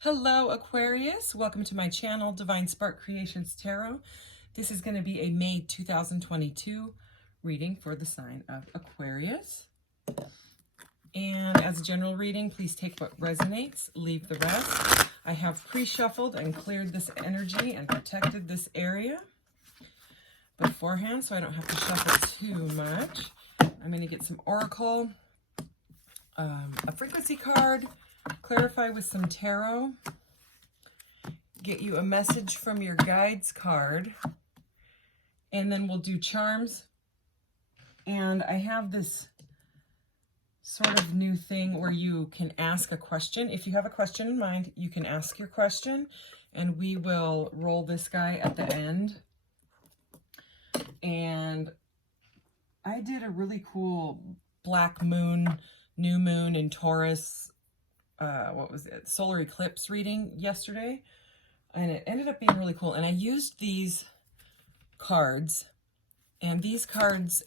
Hello Aquarius, welcome to my channel Divine Spark Creations Tarot. This is going to be a May 2022 reading for the sign of Aquarius. And as a general reading, please take what resonates, leave the rest. I have pre-shuffled and cleared this energy and protected this area beforehand so I don't have to shuffle too much. I'm going to get some oracle, a frequency card, clarify with some tarot, get you a message from your guides card, and then we'll do charms. And I have this sort of new thing where you can ask a question. If you have a question in mind, you can ask your question, and we will roll this guy at the end. And I did a really cool black moon, new moon in Taurus, what was it, solar eclipse reading yesterday, and it ended up being really cool. And I used these cards, and these cards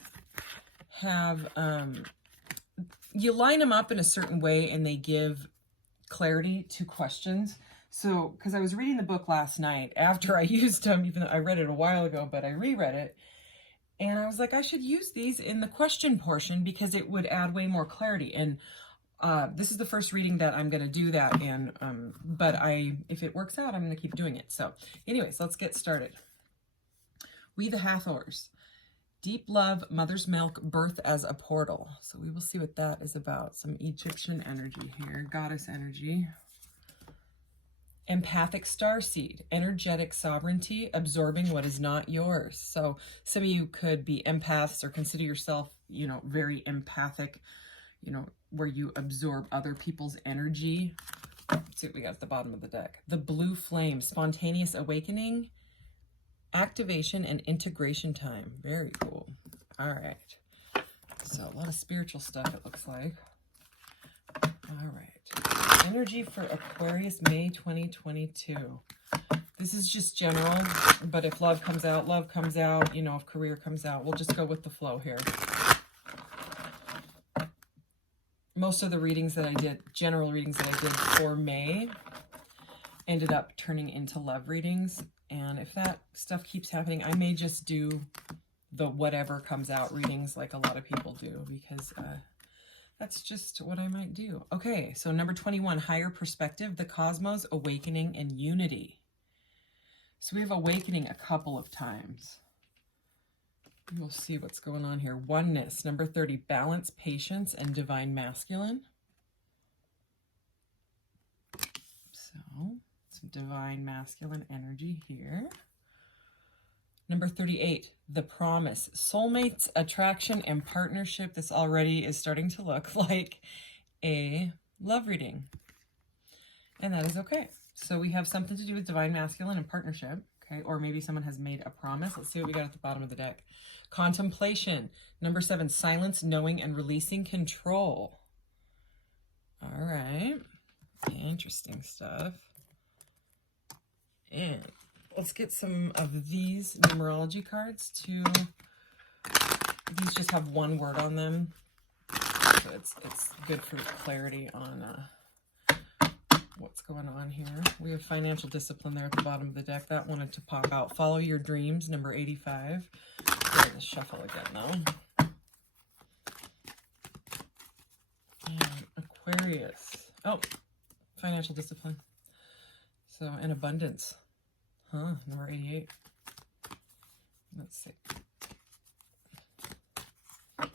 have you line them up in a certain way and they give clarity to questions. So because I was reading the book last night after I used them, even though I read it a while ago, but I reread it, and I was like, I should use these in the question portion because it would add way more clarity. And this is the first reading that I'm going to do that in, but if it works out, I'm going to keep doing it. So anyways, let's get started. We the Hathors. Deep love, mother's milk, birth as a portal. So we will see what that is about. Some Egyptian energy here, goddess energy. Empathic starseed, energetic sovereignty, absorbing what is not yours. So some of you could be empaths or consider yourself, very empathic, where you absorb other people's energy. Let's see what we got at the bottom of the deck. The blue flame, spontaneous awakening, activation, and integration time. Very cool. All right. So a lot of spiritual stuff, it looks like. All right. Energy for Aquarius, May 2022. This is just general, but if love comes out, love comes out. If career comes out, we'll just go with the flow here. Most of the readings that I did, general readings that I did for May, ended up turning into love readings. And if that stuff keeps happening, I may just do the whatever comes out readings like a lot of people do, because that's just what I might do. Okay, so number 21, higher perspective, the cosmos, awakening, and unity. So we have awakening a couple of times. We'll see what's going on here. Oneness, number 30, balance, patience, and divine masculine. So some divine masculine energy here. Number 38, the promise, soulmates, attraction, and partnership. This already is starting to look like a love reading. And that is okay. So we have something to do with divine masculine and partnership. Okay, or maybe someone has made a promise. Let's see what we got at the bottom of the deck. Contemplation. Number 7, silence, knowing, and releasing control. All right. Interesting stuff. And let's get some of these numerology cards too. These just have one word on them, so it's good for clarity on what's going on here. We have financial discipline there at the bottom of the deck. That wanted to pop out. Follow your dreams, number 85. We're going to shuffle again though. And Aquarius. Oh, financial discipline. So, and abundance. Number 88. Let's see. I'm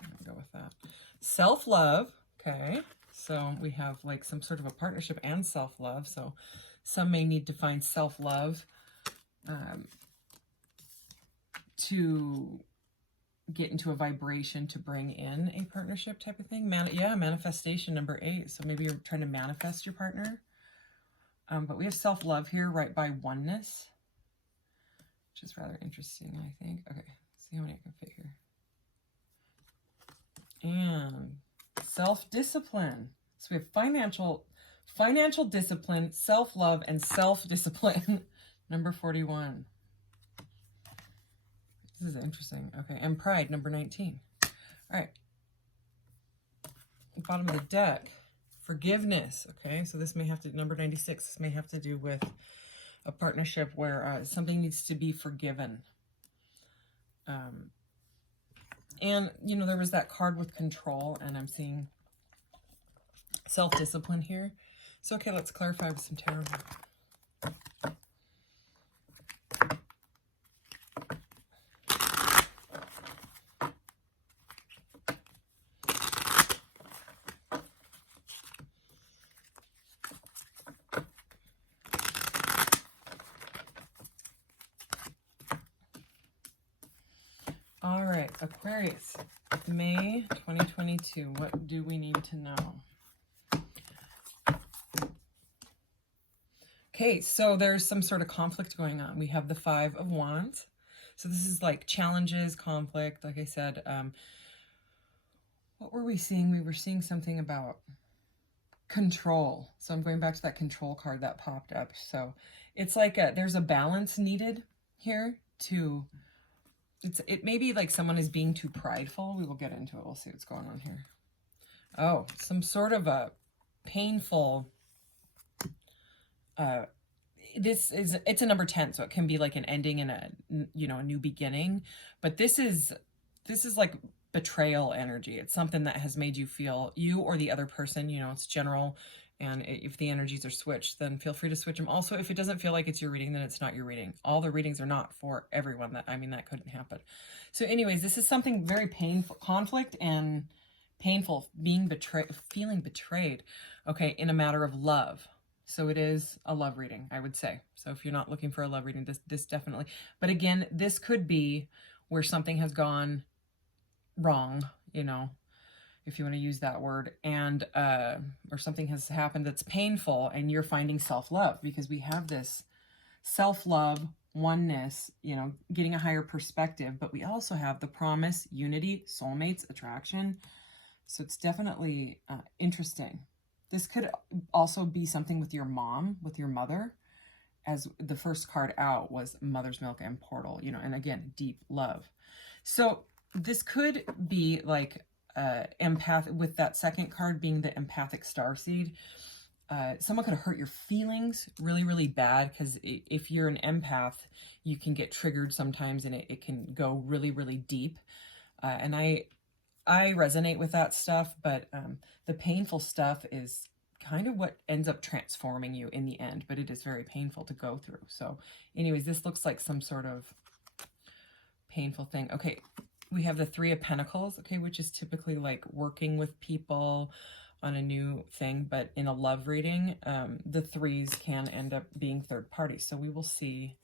gonna go with that. Self-love. Okay. So we have like some sort of a partnership and self-love. So some may need to find self-love to get into a vibration to bring in a partnership type of thing. Manifestation, number 8. So maybe you're trying to manifest your partner. But we have self-love here, right by oneness, which is rather interesting, I think. Okay, let's see how many I can fit here. And self-discipline. So we have financial discipline, self-love, and self-discipline. Number 41. This is interesting. Okay, and pride, number 19. All right. Bottom of the deck. Forgiveness. Okay, so this may have to, number 96, this may have to do with a partnership where something needs to be forgiven. And, you know, there was that card with control, and I'm seeing self-discipline here. So, okay, let's clarify with some tarot. All right, Aquarius, May 2022. What do we need to know? Okay, so there's some sort of conflict going on. We have the Five of Wands. So this is like challenges, conflict. Like I said, what were we seeing? We were seeing something about control. So I'm going back to that control card that popped up. So it's like there's a balance needed here to... It may be like someone is being too prideful. We will get into it. We'll see what's going on here. Oh, some sort of a painful... it's a number 10, so it can be like an ending and a, you know, a new beginning. But this is like betrayal energy. It's something that has made you feel, you or the other person, you know, it's general. And if the energies are switched, then feel free to switch them. Also, if it doesn't feel like it's your reading, then it's not your reading. All the readings are not for everyone. That couldn't happen. So anyways, this is something very painful, conflict and painful, being betrayed, feeling betrayed, okay, in a matter of love. So it is a love reading, I would say. So if you're not looking for a love reading, this definitely. But again, this could be where something has gone wrong, you know, if you want to use that word, and or something has happened that's painful, and you're finding self-love, because we have this self-love, oneness, you know, getting a higher perspective, but we also have the promise, unity, soulmates, attraction. So it's definitely interesting. This could also be something with your mom, with your mother, as the first card out was Mother's Milk and Portal, you know, and again, deep love. So this could be like empath, with that second card being the empathic starseed. Someone could hurt your feelings really, really bad, because if you're an empath, you can get triggered sometimes, and it can go really, really deep. And I resonate with that stuff, but the painful stuff is kind of what ends up transforming you in the end, but it is very painful to go through. So anyways, this looks like some sort of painful thing. Okay, we have the Three of Pentacles, okay, which is typically like working with people on a new thing, but in a love reading, the threes can end up being third parties. So we will see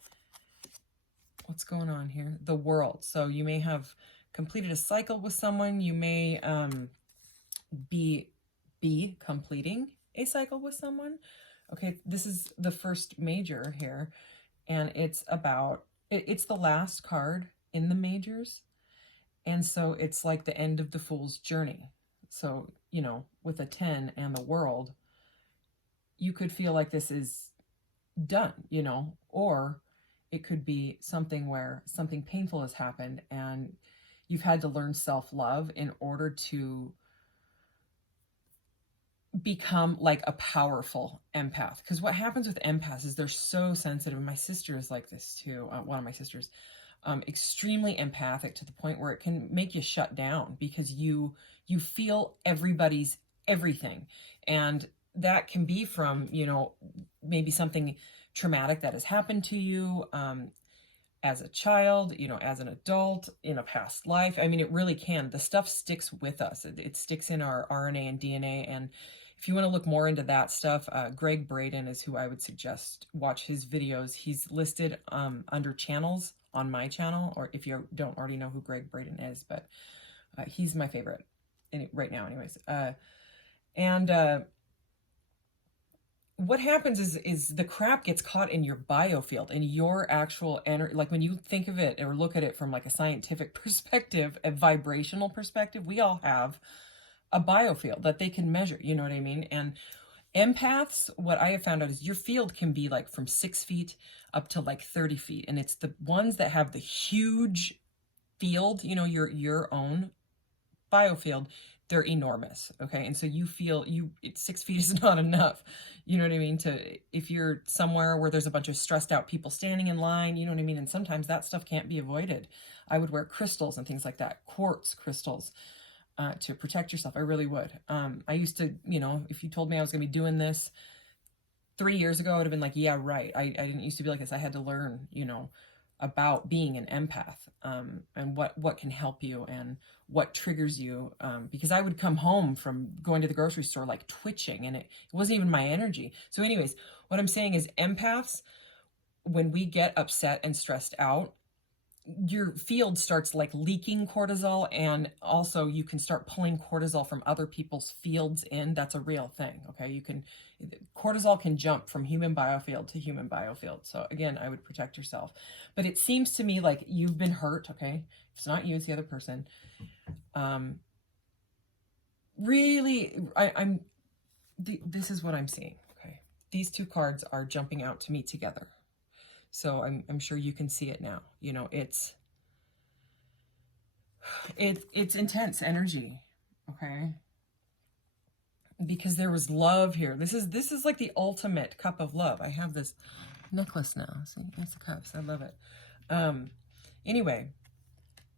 what's going on here. The World. So you may have completed a cycle with someone. You may be completing a cycle with someone. Okay, this is the first major here, and it's about, it's the last card in the majors, and so it's like the end of the Fool's journey. So, you know, with a 10 and the World, you could feel like this is done, you know, or it could be something where something painful has happened, and you've had to learn self-love in order to become like a powerful empath. Because what happens with empaths is they're so sensitive. My sister is like this too. One of my sisters, extremely empathic to the point where it can make you shut down, because you feel everybody's everything. And that can be from, you know, maybe something traumatic that has happened to you, as a child, you know, as an adult, in a past life. I mean, it really can. The stuff sticks with us. It sticks in our RNA and DNA. And if you want to look more into that stuff, Greg Braden is who I would suggest watch his videos. He's listed under channels on my channel, or if you don't already know who Greg Braden is, but he's my favorite right now anyways. What happens is the crap gets caught in your biofield, in your actual energy. Like when you think of it or look at it from like a scientific perspective, a vibrational perspective, we all have a biofield that they can measure, you know what I mean? And empaths, what I have found out is your field can be like from 6 feet up to like 30 feet. And it's the ones that have the huge field, you know, your own biofield, they're enormous. Okay. And so you feel 6 feet is not enough. You know what I mean? If you're somewhere where there's a bunch of stressed out people standing in line, you know what I mean? And sometimes that stuff can't be avoided. I would wear crystals and things like that, quartz crystals, to protect yourself. I really would. I used to, if you told me I was going to be doing this 3 years ago, I would have been like, yeah, right. I didn't used to be like this. I had to learn, about being an empath, and what can help you and what triggers you. Because I would come home from going to the grocery store like twitching, and it wasn't even my energy. So anyways, what I'm saying is empaths, when we get upset and stressed out, your field starts like leaking cortisol, and also you can start pulling cortisol from other people's fields in. That's a real thing. Okay. Cortisol can jump from human biofield to human biofield. So again, I would protect yourself. But it seems to me like you've been hurt. Okay. If it's not you, it's the other person. Really, this is what I'm seeing. Okay. These two cards are jumping out to me together. So I'm sure you can see it now. It's intense energy, okay? Because there was love here. This is like the ultimate cup of love. I have this necklace now. See, it's the cups. I love it. Anyway,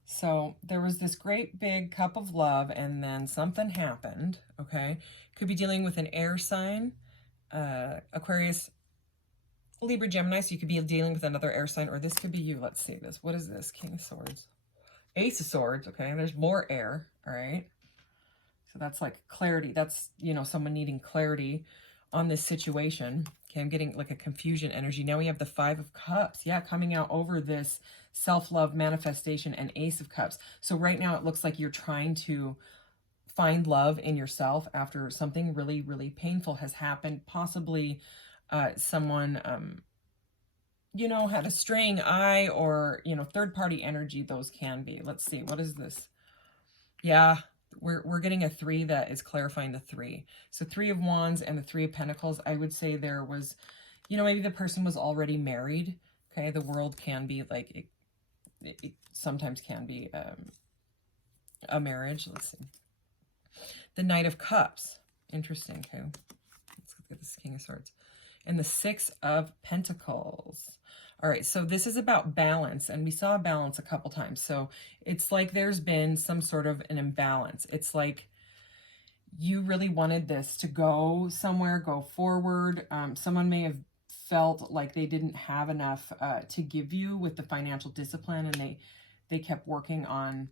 so there was this great big cup of love, and then something happened, okay? Could be dealing with an air sign, Aquarius, Libra, Gemini, so you could be dealing with another air sign, or this could be you. Let's see this. What is this? King of Swords. Ace of Swords, okay? There's more air, all right? So that's like clarity. That's, someone needing clarity on this situation. Okay, I'm getting like a confusion energy. Now we have the Five of Cups. Yeah, coming out over this self-love manifestation and Ace of Cups. So right now it looks like you're trying to find love in yourself after something really, really painful has happened. Possibly someone, had a straying eye, or, third-party energy. Those can be. Let's see. What is this? Yeah, we're getting a 3 that is clarifying the 3. So 3 of Wands and the 3 of Pentacles. I would say there was, maybe the person was already married. Okay, the world can be like, it sometimes can be a marriage. Let's see. The Knight of Cups. Interesting. Okay, let's look at this King of Swords. And the 6 of Pentacles. All right, so this is about balance, and we saw balance a couple times. So it's like there's been some sort of an imbalance. It's like you really wanted this to go somewhere, go forward. Someone may have felt like they didn't have enough to give you with the financial discipline, and they kept working on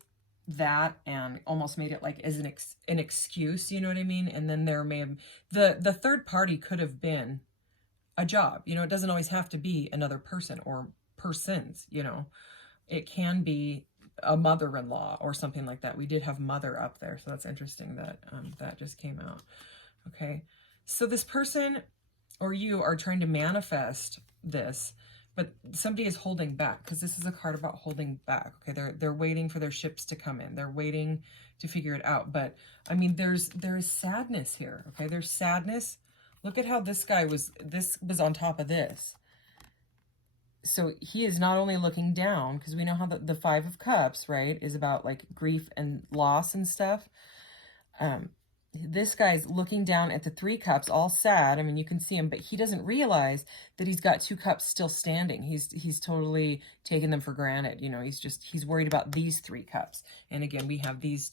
that and almost made it like as an excuse, you know what I mean? And then there may have, the third party could have been a job. It doesn't always have to be another person or persons, it can be a mother-in-law or something like that. We did have mother up there, so that's interesting that that just came out. Okay, so this person or you are trying to manifest this, but somebody is holding back, because this is a card about holding back. Okay, they're waiting for their ships to come in. They're waiting to figure it out. But I mean, there's sadness here. Okay, there's sadness. Look at how this was on top of this. So he is not only looking down, because we know how the 5 of Cups, right, is about like grief and loss and stuff. This guy's looking down at the 3 cups, all sad. I mean, you can see him, but he doesn't realize that he's got 2 cups still standing. He's totally taken them for granted. He's worried about these 3 cups. And again, we have these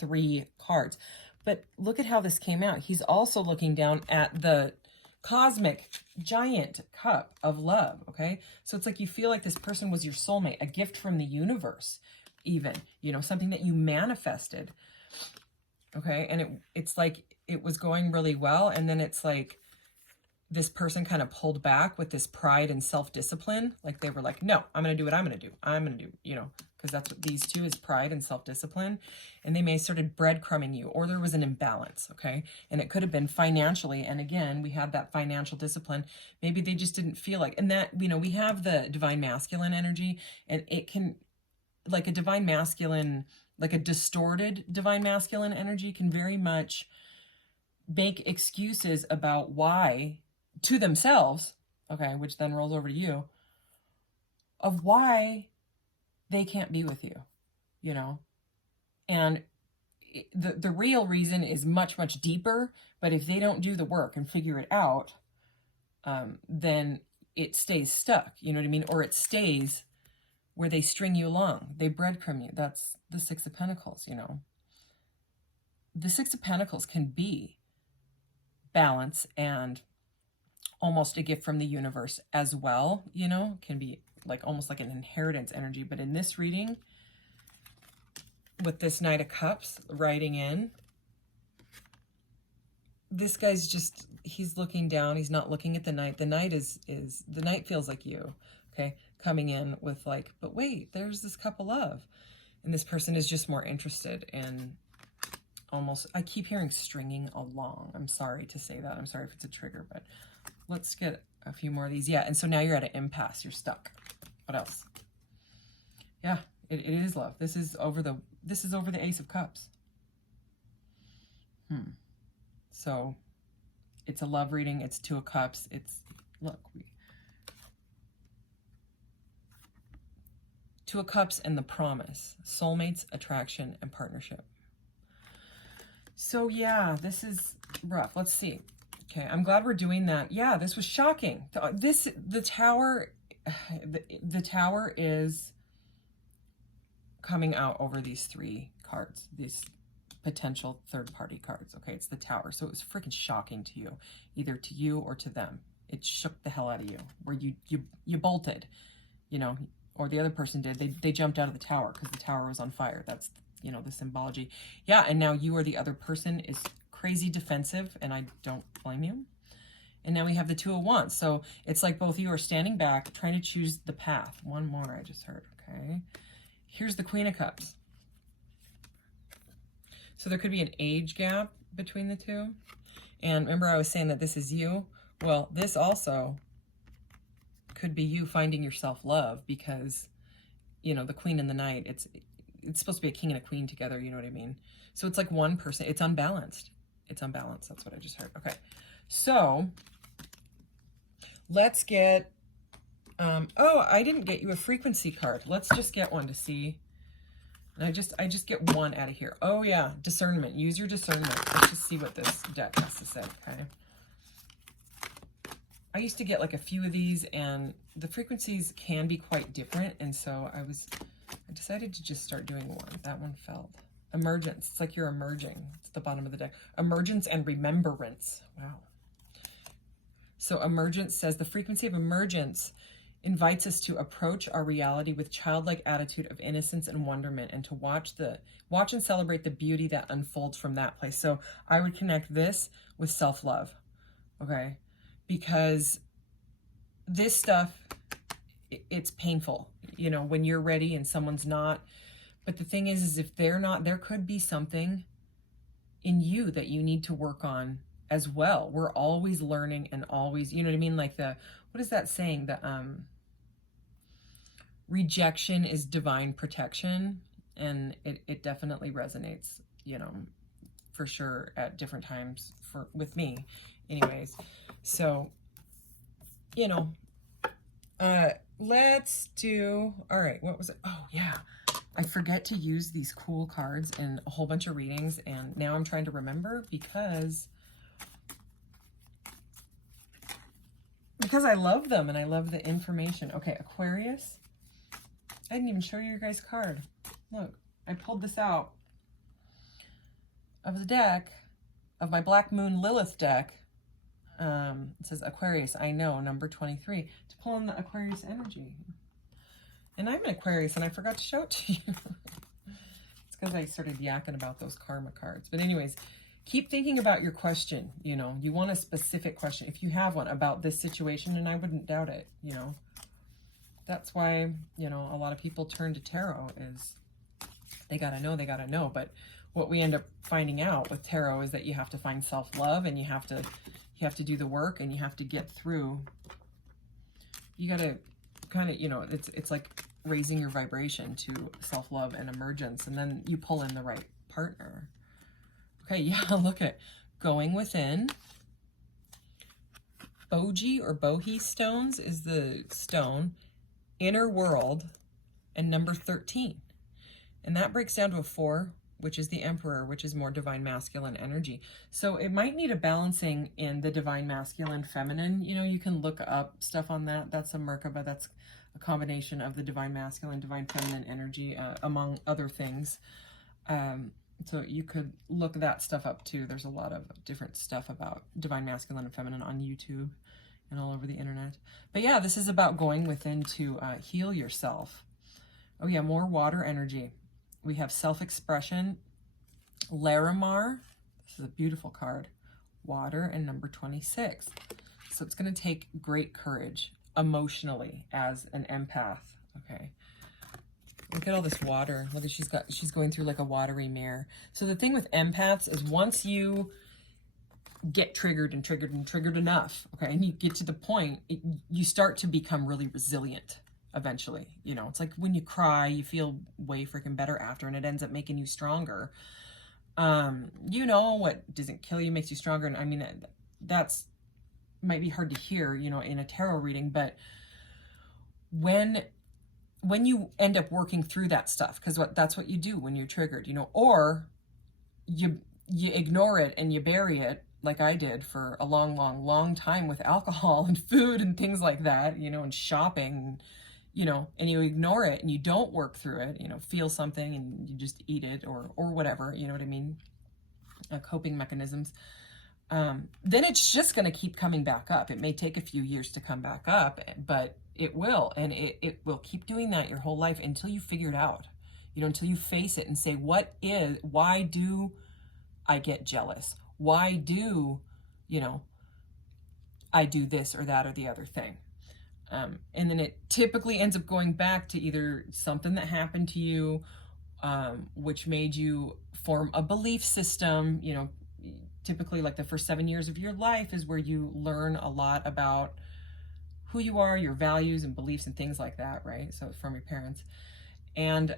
3 cards. But look at how this came out. He's also looking down at the cosmic giant cup of love, okay? So it's like you feel like this person was your soulmate, a gift from the universe even, something that you manifested, okay? And it's like it was going really well, and then it's like this person kind of pulled back with this pride and self-discipline. Like they were like, no, I'm going to do what I'm going to do. I'm going to do, because that's what these 2 is, pride and self-discipline. And they may have started breadcrumbing you, or there was an imbalance, okay? And it could have been financially. And again, we had that financial discipline. Maybe they just didn't feel like, and that, we have the divine masculine energy, and it can, like a divine masculine, like a distorted divine masculine energy can very much make excuses about why to themselves, okay, which then rolls over to you, of why they can't be with you, And the real reason is much, much deeper, but if they don't do the work and figure it out, then it stays stuck, you know what I mean? Or it stays where they string you along. They breadcrumb you. That's the Six of Pentacles, you know. The Six of Pentacles can be balance and almost a gift from the universe as well, you know. Can be like almost like an inheritance energy. But in this reading, with this Knight of Cups riding in, this guy's just, he's looking down. He's not looking at the Knight. The Knight the Knight feels like you, okay? Coming in with like, but wait, there's this Cup of Love. And this person is just more interested in almost, I keep hearing stringing along. I'm sorry to say that. I'm sorry if it's a trigger, but let's get a few more of these. Yeah, and so now you're at an impasse. You're stuck. What else? Yeah, it is love. This is over the Ace of Cups. So it's a love reading. It's Two of Cups. It's, look, Two of Cups and the promise. Soulmates, attraction, and partnership. So yeah, this is rough. Let's see. Okay, I'm glad we're doing that. Yeah, this was shocking. The Tower is coming out over these three cards, these potential third-party cards. Okay, it's the Tower. So it was freaking shocking to you, either to you or to them. It shook the hell out of you, where you bolted, you know, or the other person did. They jumped out of the tower because the tower was on fire. That's, you know, the symbology. Yeah, and now you or the other person is crazy defensive, and I don't blame you. And now we have the Two of Wands. So it's like both of you are standing back, trying to choose the path. One more I just heard, okay? Here's the Queen of Cups. So there could be an age gap between the two. And remember I was saying that this is you? Well, this also could be you finding your self-love because, you know, the Queen and the Knight, it's supposed to be a king and a queen together, you know what I mean? So it's like one person, it's unbalanced. It's unbalanced, that's what I just heard. Okay, so let's get, oh, I didn't get you a frequency card. Let's just get one to see. And I just get one out of here. Oh yeah, discernment, use your discernment. Let's just see what this deck has to say, okay? I used to get like a few of these and the frequencies can be quite different. And so I decided to just start doing one. That one fell. Emergence. It's like you're emerging. It's the bottom of the deck. Emergence and remembrance. Wow. So emergence says the frequency of emergence invites us to approach our reality with childlike attitude of innocence and wonderment, and to watch and celebrate the beauty that unfolds from that place. So I would connect this with self-love. Okay. Because this stuff, it's painful, you know, when you're ready and someone's not. But the thing is if they're not, there could be something in you that you need to work on as well. We're always learning and always, you know what I mean? Like what is that saying? The rejection is divine protection. And it definitely resonates, you know, for sure at different times with me anyways. So, you know, let's do, all right, what was it? Oh yeah, I forget to use these cool cards in a whole bunch of readings, and now I'm trying to remember because I love them and I love the information. Okay, Aquarius. I didn't even show you your guys' card. Look, I pulled this out of the deck, of my Black Moon Lilith deck. It says Aquarius, I know, number 23, to pull in the Aquarius energy. And I'm an Aquarius and I forgot to show it to you. It's because I started yakking about those karma cards. But anyways, keep thinking about your question. You know, you want a specific question if you have one about this situation, and I wouldn't doubt it, you know. That's why, you know, a lot of people turn to tarot is they gotta know. But what we end up finding out with tarot is that you have to find self-love, and you have to do the work, and you have to get through. You got to kind of, you know, it's like raising your vibration to self-love and emergence, and then you pull in the right partner. Okay, yeah, look at going within. Boji or Bohi stones is the stone. Inner world and number 13. And that breaks down to a 4 which is the Emperor, which is more divine masculine energy. So it might need a balancing in the divine masculine feminine. You know, you can look up stuff on that. That's a Merkaba. That's a combination of the divine masculine, divine feminine energy, among other things. So you could look that stuff up too. There's a lot of different stuff about divine masculine and feminine on YouTube and all over the internet. But yeah, this is about going within to heal yourself. Oh yeah, more water energy. We have self-expression, Larimar. This is a beautiful card. Water, and number 26. So it's going to take great courage emotionally as an empath. Okay. Look at all this water. Whether she's going through like a watery mirror. So the thing with empaths is once you get triggered and triggered and triggered enough, okay, and you get to the point, you start to become really resilient eventually. You know, it's like when you cry, you feel way freaking better after, and it ends up making you stronger. You know, what doesn't kill you makes you stronger. And I mean, that's might be hard to hear, you know, in a tarot reading, but when you end up working through that stuff, because that's what you do when you're triggered, you know, or you ignore it and you bury it, like I did for a long time with alcohol and food and things like that, you know, and shopping, you know, and you ignore it and you don't work through it, you know, feel something and you just eat it or whatever, you know what I mean? Coping mechanisms. Then it's just going to keep coming back up. It may take a few years to come back up, but it will. And it will keep doing that your whole life until you figure it out, you know, until you face it and say, why do I get jealous? Why do, you know, I do this or that or the other thing? And then it typically ends up going back to either something that happened to you, which made you form a belief system. You know, typically like the first 7 years of your life is where you learn a lot about who you are, your values and beliefs and things like that, right? So from your parents. And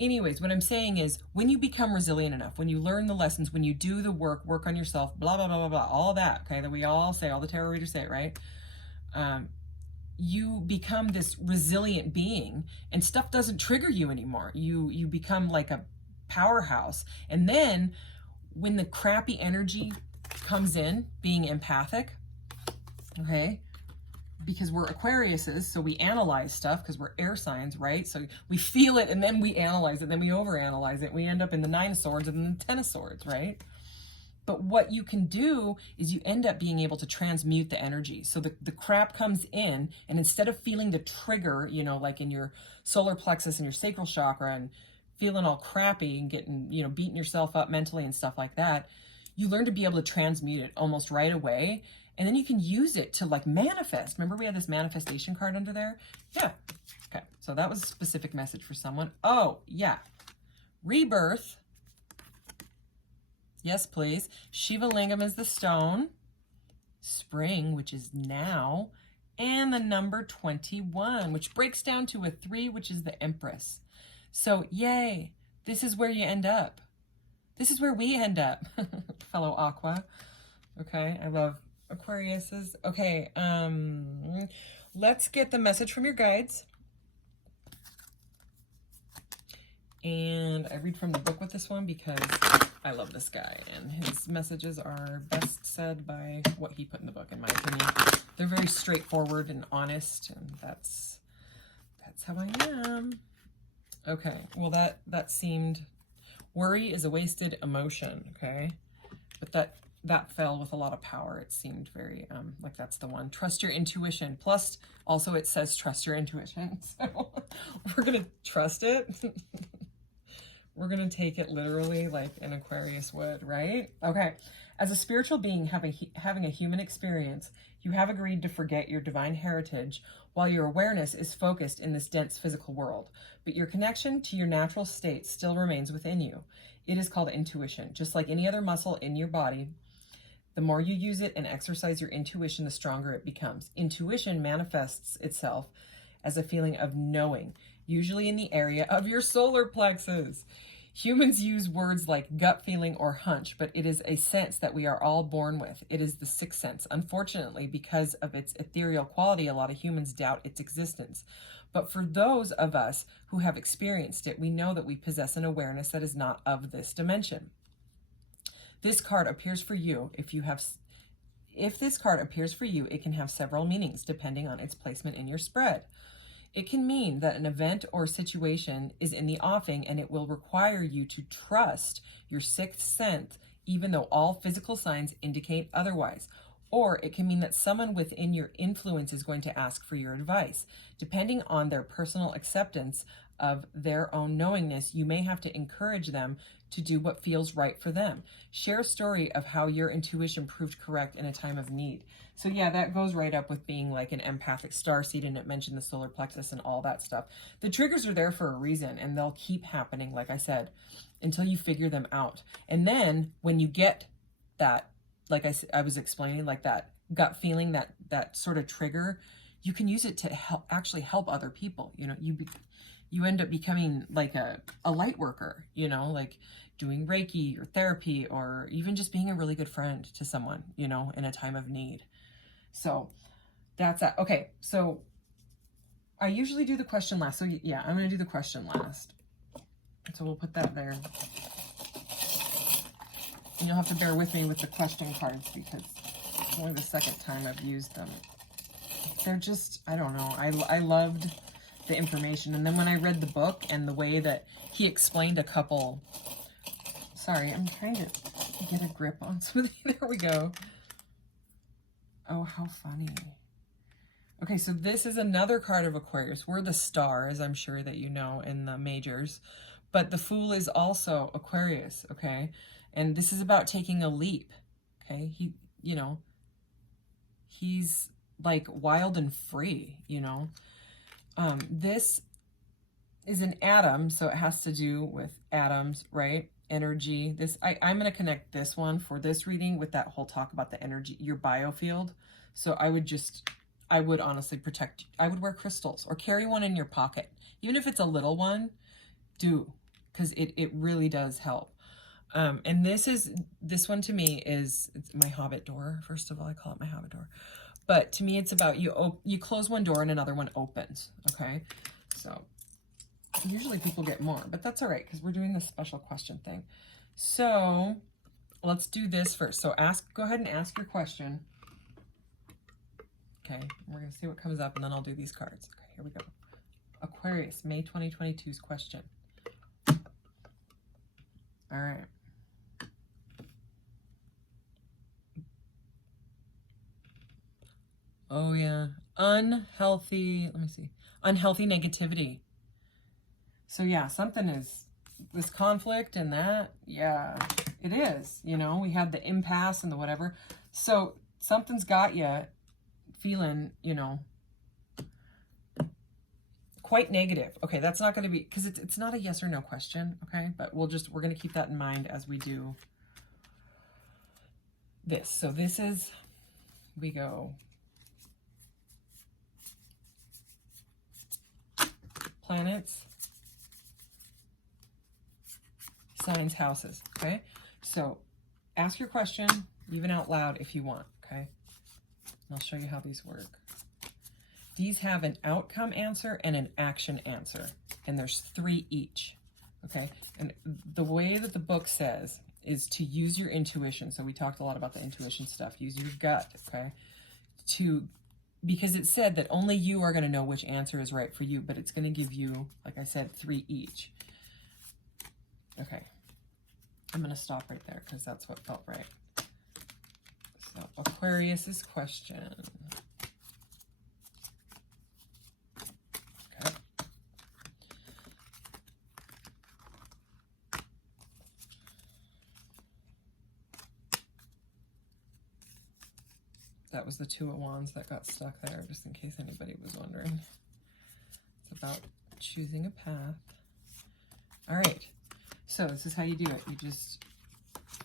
anyways, what I'm saying is when you become resilient enough, when you learn the lessons, when you do the work on yourself, blah, blah, blah, blah, blah, all that, okay, that we all say, all the tarot readers say it, right? You become this resilient being and stuff doesn't trigger you anymore. You become like a powerhouse. And then when the crappy energy comes in, being empathic, okay, because we're Aquariuses, so we analyze stuff because we're air signs, right? So we feel it and then we analyze it, then we overanalyze it. We end up in the 9 of Swords and then the 10 of Swords, right? But what you can do is you end up being able to transmute the energy. So the crap comes in, and instead of feeling the trigger, you know, like in your solar plexus and your sacral chakra and feeling all crappy and getting, you know, beating yourself up mentally and stuff like that, you learn to be able to transmute it almost right away. And then you can use it to like manifest. Remember we had this manifestation card under there? Yeah. Okay. So that was a specific message for someone. Oh, yeah. Rebirth. Yes, please. Shiva Lingam is the stone. Spring, which is now. And the number 21, which breaks down to a 3, which is the Empress. So, yay. This is where you end up. This is where we end up, fellow Aqua. Okay, I love Aquariuses. Okay, let's get the message from your guides. And I read from the book with this one because I love this guy, and his messages are best said by what he put in the book, in my opinion. They're very straightforward and honest, and that's how I am. Okay, well that seemed, worry is a wasted emotion, okay? But that fell with a lot of power. It seemed very, like that's the one. Trust your intuition. Plus, also it says trust your intuition. So we're going to trust it. We're going to take it literally like an Aquarius would, right? Okay. As a spiritual being having a human experience, you have agreed to forget your divine heritage while your awareness is focused in this dense physical world. But your connection to your natural state still remains within you. It is called intuition. Just like any other muscle in your body, the more you use it and exercise your intuition, the stronger it becomes. Intuition manifests itself as a feeling of knowing, usually in the area of your solar plexus. Humans use words like gut feeling or hunch, but it is a sense that we are all born with. It is the sixth sense. Unfortunately, because of its ethereal quality, a lot of humans doubt its existence. But for those of us who have experienced it, we know that we possess an awareness that is not of this dimension. This card appears for you if this card appears for you, it can have several meanings depending on its placement in your spread. It can mean that an event or situation is in the offing and it will require you to trust your sixth sense, even though all physical signs indicate otherwise. Or it can mean that someone within your influence is going to ask for your advice. Depending on their personal acceptance of their own knowingness, you may have to encourage them to do what feels right for them. Share a story of how your intuition proved correct in a time of need. So yeah, that goes right up with being like an empathic starseed, and it mentioned the solar plexus and all that stuff. The triggers are there for a reason, and they'll keep happening, like I said, until you figure them out. And then when you get that, like I was explaining, like that gut feeling, that sort of trigger, you can use it to actually help other people. You know, you end up becoming like a light worker, you know, like doing Reiki or therapy, or even just being a really good friend to someone, you know, in a time of need. So that's that. Okay, so I usually do the question last. So yeah, I'm going to do the question last. So we'll put that there. And you'll have to bear with me with the question cards because it's only the second time I've used them. They're just, I don't know. I loved the information. And then when I read the book and the way that he explained a couple, sorry, I'm trying to get a grip on something. There we go. Oh, how funny. Okay, so this is another card of Aquarius. We're the star, as I'm sure that you know, in the majors. But the Fool is also Aquarius, okay? And this is about taking a leap, okay? He's like wild and free, you know? This is an atom, so it has to do with atoms, right? Energy. I'm going to connect this one for this reading with that whole talk about the energy, your biofield. So I would honestly I would wear crystals or carry one in your pocket. Even if it's a little one, do, because it really does help. And this one to me it's my hobbit door. First of all, I call it my hobbit door. But to me, it's about you close one door and another one opens, okay? So usually people get more, but that's all right because we're doing this special question thing. So let's do this first. So go ahead and ask your question. Okay, we're going to see what comes up, and then I'll do these cards. Okay, here we go. Aquarius, May 2022's question. All right. Oh, yeah. Unhealthy, let me see. Unhealthy negativity. So, yeah, something is, this conflict and that, yeah, it is. You know, we had the impasse and the whatever. So, something's got you feeling, you know, quite negative. Okay, that's not going to be, because it's not a yes or no question, okay? But we're going to keep that in mind as we do this. So this is, we go planets, signs, houses, okay? So ask your question, even out loud if you want, okay? I'll show you how these work. These have an outcome answer and an action answer, and there's 3 each, okay? And the way that the book says is to use your intuition. So we talked a lot about the intuition stuff. Use your gut, okay? Because it said that only you are going to know which answer is right for you, but it's going to give you, like I said, 3 each. Okay. I'm going to stop right there because that's what felt right. So Aquarius's question. Okay. That was the 2 of Wands that got stuck there, just in case anybody was wondering. It's about choosing a path. All right. So this is how you do it. You just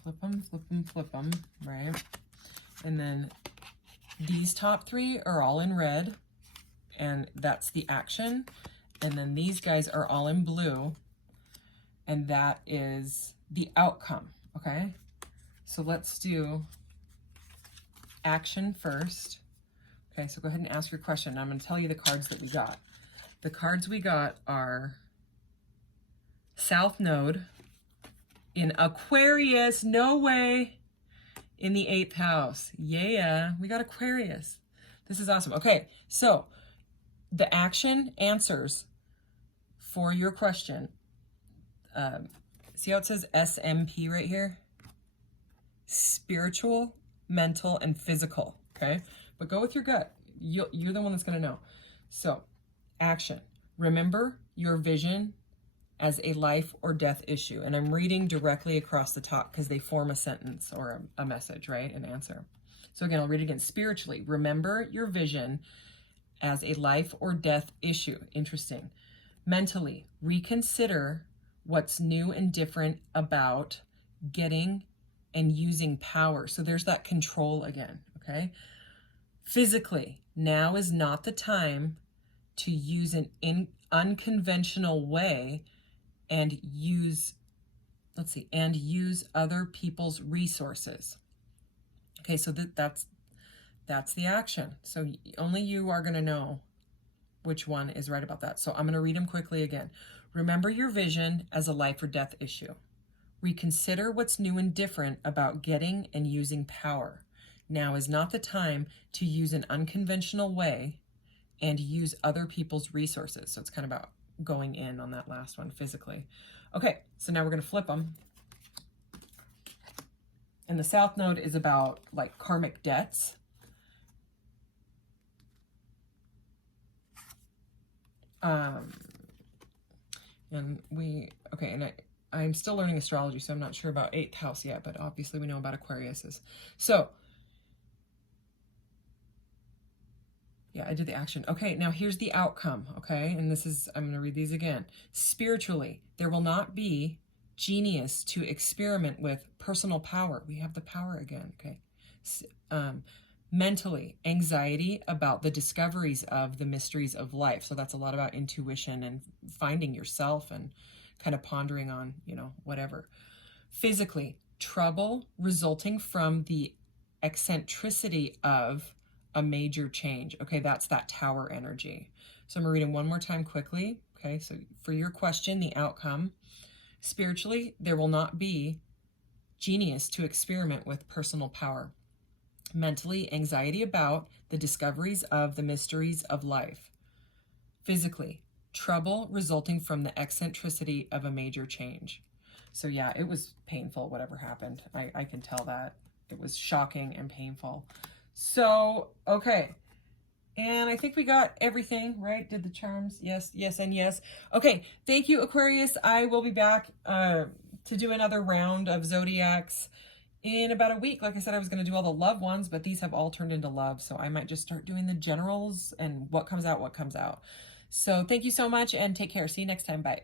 flip them, flip them, flip them, right? And then these top 3 are all in red, and that's the action. And then these guys are all in blue, and that is the outcome, okay? So let's do action first. Okay, so go ahead and ask your question. I'm going to tell you the cards that we got. The cards we got are South Node in Aquarius, no way, in the 8th house. Yeah, we got Aquarius. This is awesome. Okay, so the action answers for your question. See how it says SMP right here? Spiritual, mental, and physical, okay? But go with your gut. You're the one that's going to know. So, action. Remember your vision as a life or death issue. And I'm reading directly across the top because they form a sentence or a message, right? An answer. So again, I'll read it again. Spiritually, remember your vision as a life or death issue. Interesting. Mentally, reconsider what's new and different about getting and using power. So there's that control again, okay? Physically, now is not the time to use an unconventional way and use other people's resources. Okay, so that's the action. So only you are going to know which one is right about that. So I'm going to read them quickly again. Remember your vision as a life or death issue. Reconsider what's new and different about getting and using power. Now is not the time to use an unconventional way and use other people's resources. So it's kind of about going in on that last one physically. Okay, so now we're going to flip them. And the South Node is about like karmic debts. I'm still learning astrology, so I'm not sure about 8th house yet, but obviously we know about Aquarius's. So, yeah, I did the action. Okay, now here's the outcome, okay? And I'm going to read these again. Spiritually, there will not be genius to experiment with personal power. We have the power again, okay? Mentally, anxiety about the discoveries of the mysteries of life. So that's a lot about intuition and finding yourself and kind of pondering on, whatever. Physically, trouble resulting from the eccentricity of a major change. Okay, that's that tower energy. So I'm going to read them one more time quickly. Okay, so for your question, the outcome. Spiritually, there will not be genius to experiment with personal power. Mentally, anxiety about the discoveries of the mysteries of life. Physically, trouble resulting from the eccentricity of a major change. So yeah, it was painful, whatever happened. I can tell that. It was shocking and painful. So, okay. And I think we got everything, right? Did the charms? Yes, yes, and yes. Okay, thank you, Aquarius. I will be back to do another round of zodiacs in about a week. Like I said, I was going to do all the love ones, but these have all turned into love. So I might just start doing the generals and what comes out, what comes out. So thank you so much and take care. See you next time. Bye.